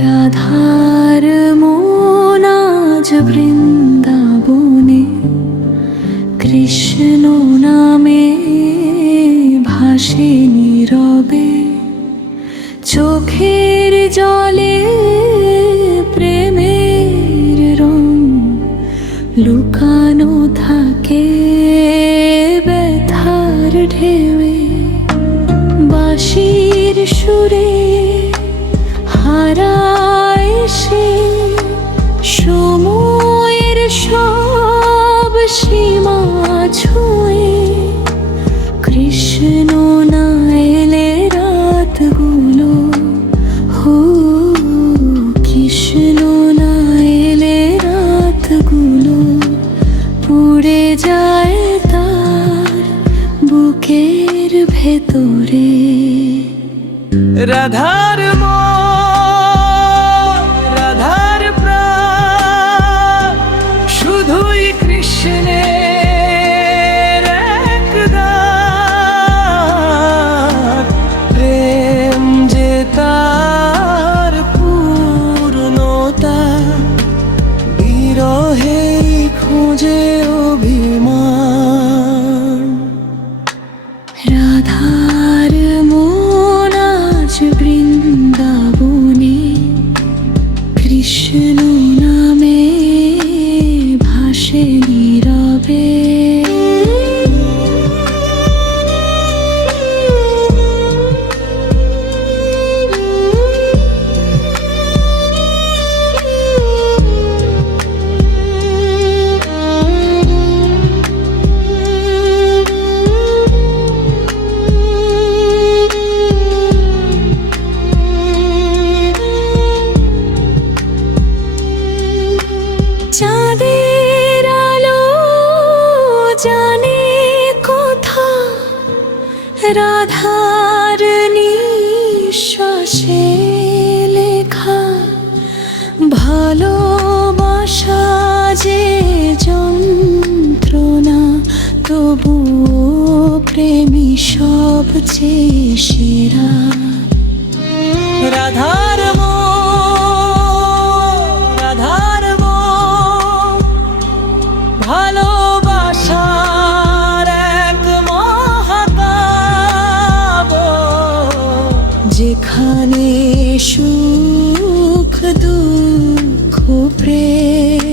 রাধার মন আজ বৃন্দাবনে, কৃষ্ণ নামে ভাসে নীরবে। চোখের জলে প্রেমের রং লুকানো থাকে ব্যথার ঢেউয়ে। বাঁশির সুরে হারায় সে সময়ের সব সীমা ছুঁয়ে। কৃষ্ণ না এলে রাতগুলো, হো কৃষ্ণ না এলে রাতগুলো পুড়ে যায় তার বুকের ভেতরে। রাধার রাধার প্রাণ শুধুই কৃষ্ণের একগান। প্রেম যে তার পূর্ণতা, বিরহে খোঁজে অভিমান। রাধার মন আজ বৃন্দাবনে, কৃষ্ণ নামে ভাসে নীরবে। চাঁদের আলো জানে কোথা, রাধার নিঃশ্বাসে লেখা। ভালোবাসা যে যন্ত্রণা, তবুও প্রেমী সবচেয়ে সেরা। রাধার ভালোবাসার এক মহাকাব্য, যেখানে সুখ দুঃখ প্রেম